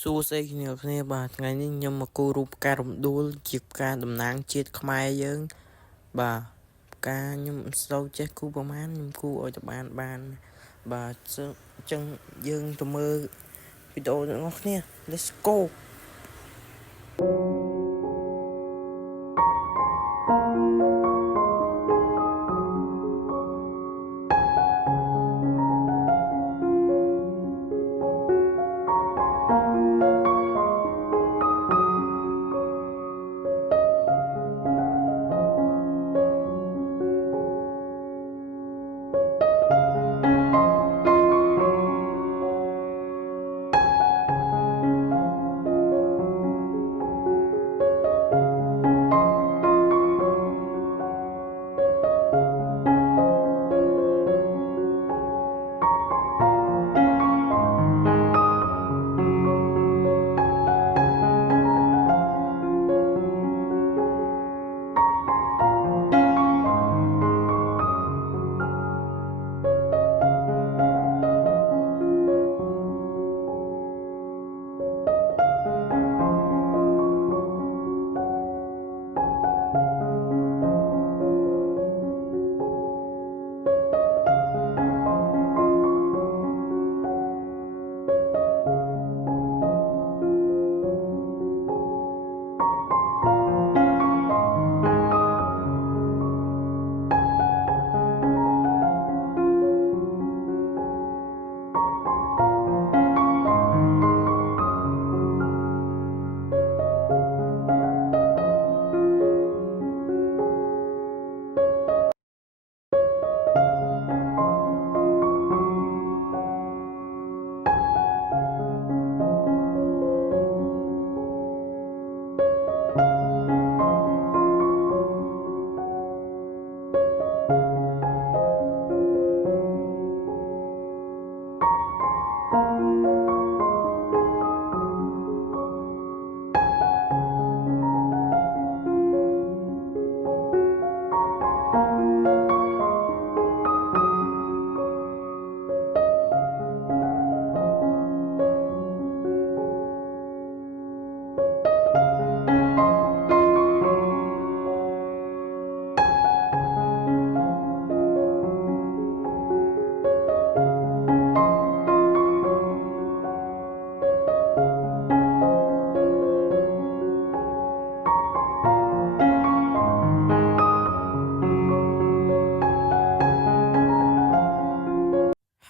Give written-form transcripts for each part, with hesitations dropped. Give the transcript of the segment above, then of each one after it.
សួស្តីគ្នាបាទថ្ងៃនេះខ្ញុំមកគូររូបការរំដួលជាការតំណាងជាតិខ្មែរយើងបាទការខ្ញុំសូវចេះគូប្រហែលខ្ញុំគូឲ្យតែបានបាទអញ្ចឹងយើងទៅមើលវីដេអូរបស់គ្នា Let's go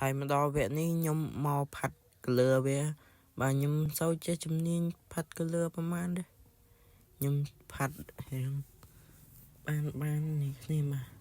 ហើយមកដល់វគ្គនេះខ្ញុំមកផាត់ color វាបាទខ្ញុំសូវចេះជំនាញផាត់ color ប្រហែលទេខ្ញុំផាត់រៀងបាននេះគ្នាបាទ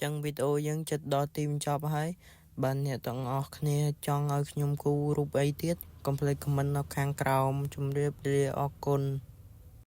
ចឹងវីដេអូយើងចិត្តដល់ទីបញ្ចប់ហើយបាទអ្នកទាំងអស់គ្នាចង់ឲ្យខ្ញុំគូរូបអីទៀតកុំភ្លេចខមមិននៅខាងក្រោមជម្រាបលាអរគុណ